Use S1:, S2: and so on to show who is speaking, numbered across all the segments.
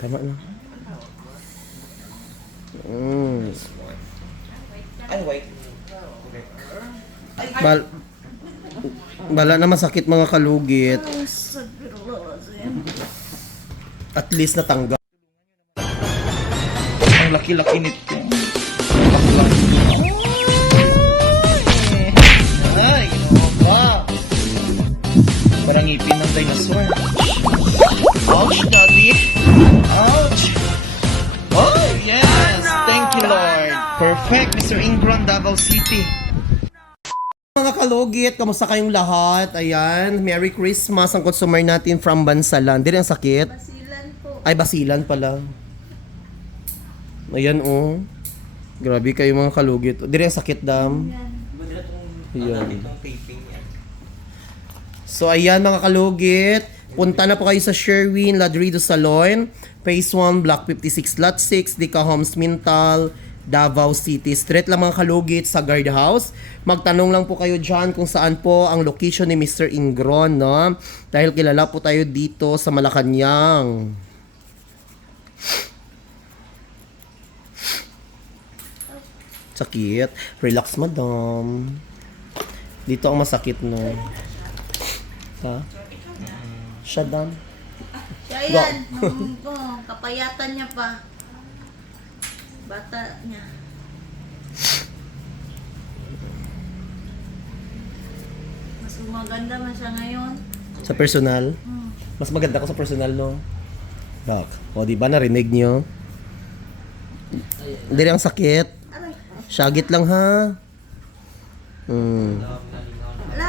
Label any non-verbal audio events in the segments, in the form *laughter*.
S1: Tama na. Mm.
S2: Ay, wait.
S1: Bal Bala na masakit mga kalugit. At least natanggal.
S2: Ang laki-laki nito. City.
S1: Mga kalugit, kamusta kayong lahat? Ayan, Merry Christmas ang consumer natin from Bansalan. Dili ang sakit?
S3: Basilan po.
S1: Ay, basilan pala. Ayan, oh. Grabe kayo mga kalugit. Dili ang sakit, dam.
S2: Yan.
S1: Yan.
S2: Itong taping yan.
S1: So, ayan mga kalugit. Punta na po kayo sa Sherwin Ladrido Salon. Phase 1, Block 56, Lot 6, Dica Homes, Mintal, Davao City. Street lang mga kalugit sa guardhouse. Magtanong lang po kayo dyan kung saan po ang location ni Mr. Ingron, no? Dahil kilala po tayo dito sa Malacanang. Sakit. Relax, madam. Dito ang masakit, no? Ha? Siya, dam.
S3: Siya yan. Kapayatan niya pa. Bata niya. Mas maganda man siya ngayon.
S1: Sa personal?
S3: Hmm.
S1: Mas maganda ko sa personal, no? Bak. O, di ba narinig niyo? Hindi ang sakit.
S3: Aray.
S1: Syagit lang, ha? Hmm.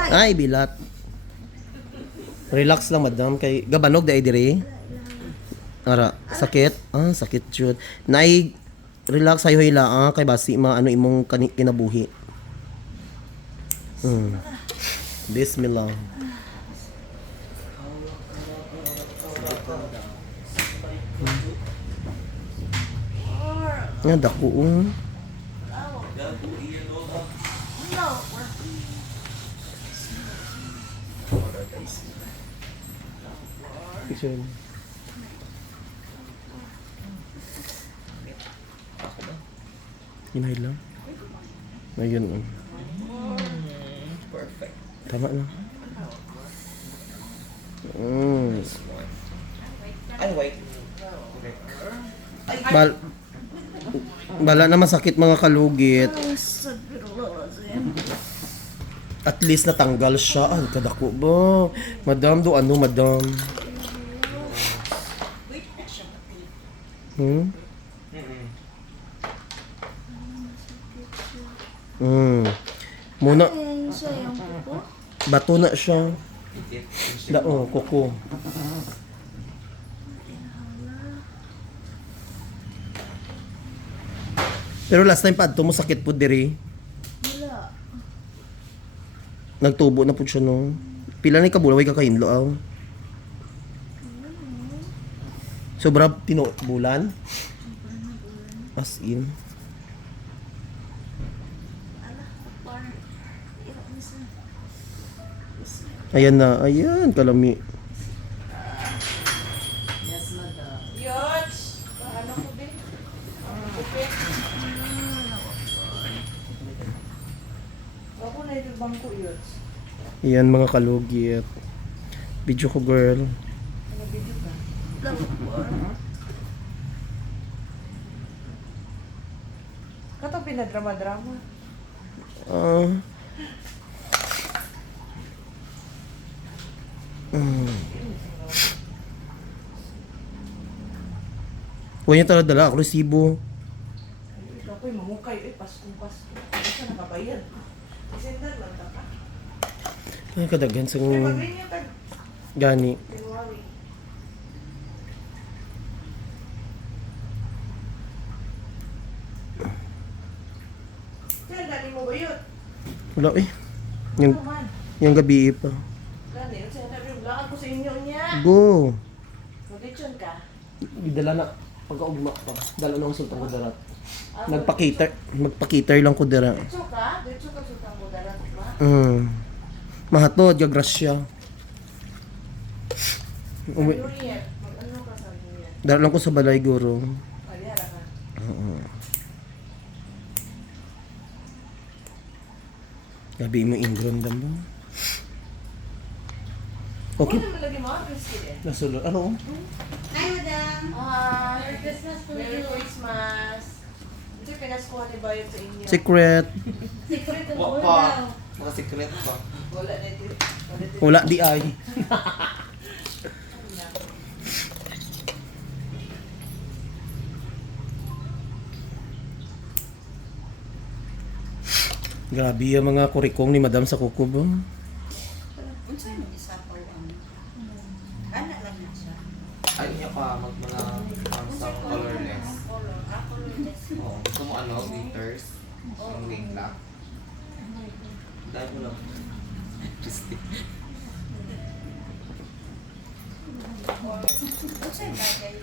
S1: Ay, bilat. Relax lang, madam. Kay gabanog da dire. Ara, sakit? Ah, sakit jud. Nay, relax ayo hila ah, kay basi ma ano imong kinabuhi. Hmm. Bismillah. Nga dako.
S3: No.
S1: Picture Hinay lang. Ayun. oh.
S2: Perfect.
S1: Tama na. Mm.
S2: Ay, wait.
S1: Bal Bala na masakit mga kalugit. At least natanggal siya. Ay, kadako ba? Madam, do ano, madam? Hmm? Hmm. Muna,
S3: Ay, siya yung pupo.
S1: bato na siya. Da, oh, kuko. Pero last time pa, mo sakit po diri.
S3: Wala.
S1: Nagtubo na po siya no. Pila ni kabulaway ka kainlo aw. Sobra tino bulan. As in.
S3: Parang, iro na siya.
S1: Ayan na, ayan, kalami.
S4: Ako na ito bangko yun.
S1: Ayan mga kalugit. Video ko girl.
S4: Ano video ka? Kato pinadrama-drama.
S1: Ah. Mm. Huwag niya talaga dala, resibo.
S4: Ikaw ko'y mamukay. Eh, paskong pasko. Basta nakabayad. Isendan lang ka ka.
S1: Ay, kadaghan sa
S4: tag.
S1: gani.
S4: Mo ba yun?
S1: Wala eh. Yung,
S4: Ano
S1: yung gabi pa.
S4: Gani, saan dali mo? Lakad ko sa inyo niya.
S1: Go!
S4: Mag-lechon ka.
S1: Dala na. Pagkaugma pa. Dala na ang sultan ko darat. Nagpa-cater. Magpa-cater lang ko dara.
S4: Diretso ka? Diretso ka sultan mo darat ba?
S1: Mm. Mahatod, yung grasya.
S4: Year?
S1: Dara lang ko sa balay guro.
S4: Ka.
S1: Gabi mo ingron dan mo. Okay.
S4: Ano?
S1: Nasulod. Ano?
S3: Hi, madam.
S4: Ah,
S3: Merry Christmas to
S4: Merry
S3: you.
S4: Christmas. Ito pinaskuha ni Bayo sa inyo.
S1: Secret.
S3: Secret of
S2: Wa
S3: all
S2: pa.
S3: daw.
S2: Mga secret pa.
S4: Wala na ito. Wala.
S1: Wala di ay. Grabe yung mga kurikong ni Madam sa kukob. oh.
S3: Unsay mo isapaw ang Ana lang na siya.
S2: Ayaw niya pa mag mga um, some colorless.
S3: Color. Ah, colorless.
S2: Oo. Gusto mo ano? Glitters? Yung wing black? Dahil mo lang.
S3: Bagay?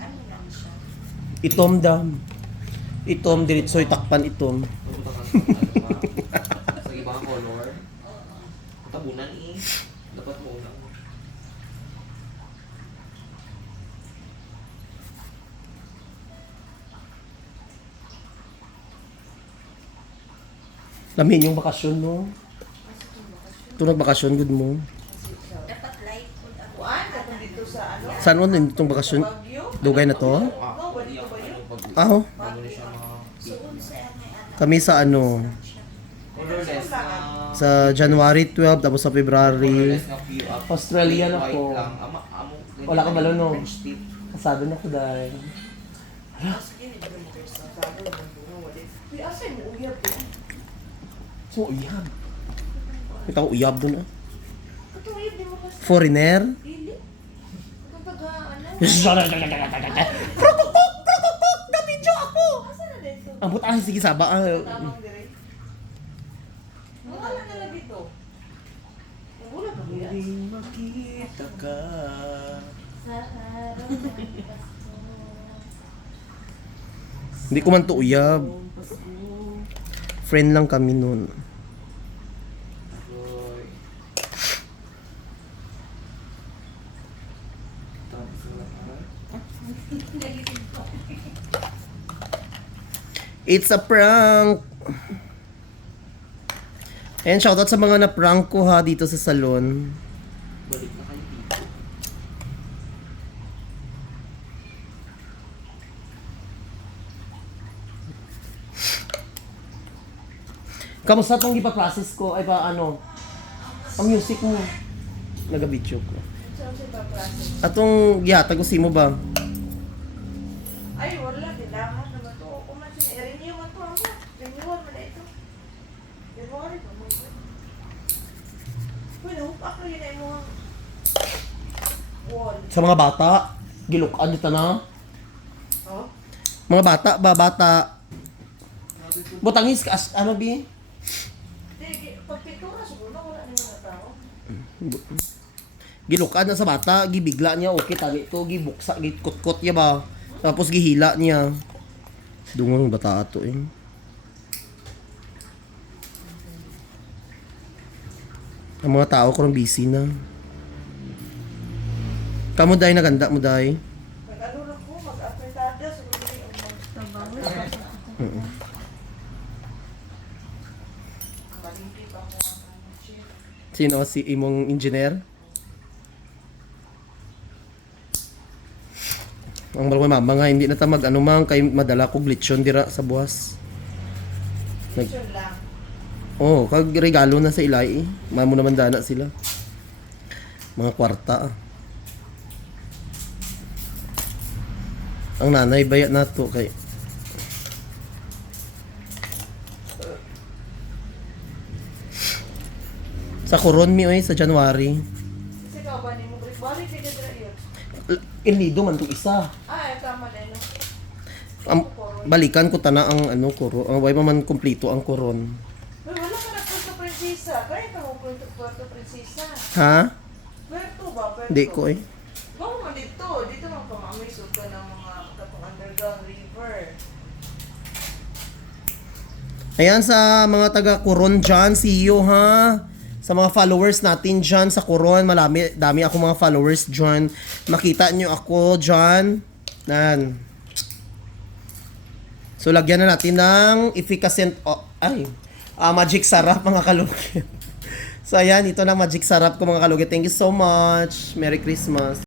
S3: Ano lang siya?
S1: Itom dam. Itom diretso itakpan itom.
S2: Pupunta ka sa *laughs* ano ba? Sa ibang color. Tabunan eh. Dapat mo unang.
S1: Lamin yung bakasyon mo. Ito nagbakasyon good mo.
S3: Dapat light food ako.
S1: Saan mo din itong bakasyon? Dugay na to?
S2: Ah,
S4: No,
S1: oh. Kami sa ano, sa January 12 tapos sa February. Australian ako. Wala ka no?
S2: Tip.
S1: Kasabi na ko dahil.
S4: Uyab eh?
S1: So, uyab. Kita ko uyab dun ah.
S4: Ito.
S1: Foreigner?
S4: Dili. Ito taga, ano? *laughs*
S1: Krokokok! Krokokok! Na-video ako! Ang buta sige saba. Ah.
S4: Wala na lang dito. Wala pa kuya.
S2: makita ka.
S3: sa araw.
S1: Hindi ko man to uyab. Friend lang kami nun.
S2: Boy. Tapos na lang.
S1: It's a prank! And shoutout sa mga na-prank ko ha dito sa salon.
S2: Balik na kayo dito.
S1: Kamusta itong ipa-process ko? Ay pa ano? Ang music mo. Nagabityo ko. Atong giyata ko mo ba?
S4: Ako yun ay mga wall.
S1: Sa mga bata, gilukan dito na.
S4: Oh?
S1: Mga bata ba, bata. Butangis ka, as- ano bi?
S4: Pag pintura siguro, wala naman na tao.
S1: Gilukan na sa bata, gibigla niya, okay, tali ito, gibuksa, gikutkot niya ba? Tapos gihila niya. Dungang bata ato eh. Ang mga tao ko busy na. Kamu day naganda mo
S4: chef.
S1: Sino si imong engineer? Ang mga mama nga hindi na ta mag ano man kay madala ko glitchon dira sa buwas. Nag. Oh, kag regalo na sa ilay. eh. Mamo naman dana sila. Mga kwarta. ah. Ang nanay bayat na to kay Sa Coron mi oy sa January.
S4: Kasi ikaw ba ni mo, balik ka yun.
S1: Ilido man to isa.
S4: Ah, tama na no.
S1: Am, balikan ko tana ang ano kuro. Ang way man kumpleto ang Coron.
S4: Uy, wala ka na Puerto Princesa. Kaya ka mo Puerto, Puerto Princesa.
S1: Ha?
S4: Puerto ba? Puerto?
S1: Di ko eh.
S4: Baka mo dito. Dito mga pamamisod ka ng mga katong underground river.
S1: Ayan sa mga taga Coron dyan, see you ha. sa mga followers natin dyan sa Coron. Malami, dami ako mga followers dyan. Makita nyo ako dyan. Nan. So, lagyan na natin ng efficacent, oh, ay, ah, magic sarap mga kalugit. *laughs* so, ayan, ito na magic sarap ko mga kalugit. Thank you so much. Merry Christmas.